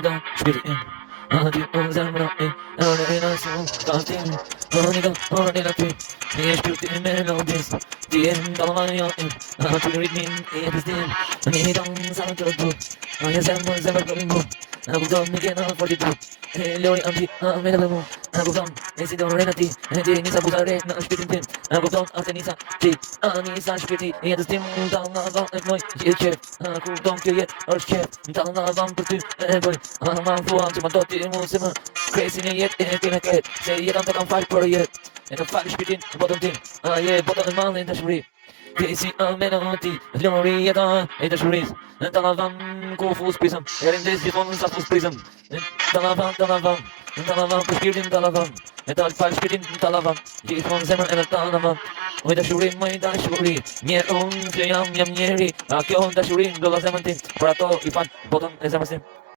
Unica spiritin, ati zemra in, orena su katin, unica orena qui, mi spiritin melodis, dien dalaya in, ati ritmin edistin, ni danza tu, aya zemra kalimbo, aku dom mi kena fortitude, lori amti amelamo, aku dom esi don renati, edi nisa busare na spiritin, aku dom artenisa ti, anisa spiriti, edistin dalava noi, chef, aku dom kiet, chef, dalava për ty e bëj, ama thuam që ma do t'i mu se më kresi një jet e kena ket, se jetën të kam falë për jet, e kam falë shpirtin në botën tim, a je botën e malin të shuri, kresi a menoti, lori jeta e të shuris, në të lavam ku fus pisëm, e rindes gjithmonë sa fus prisëm, të lavam, për shpirtin të lavam, e të falë shpirtin të lavam, gjithmonë zemrën e në të lavam, oj dashuri, mirë unë që jam njeri, a kjo dashuri do la zemrën tim, për ato i falë botën e zemrës tim.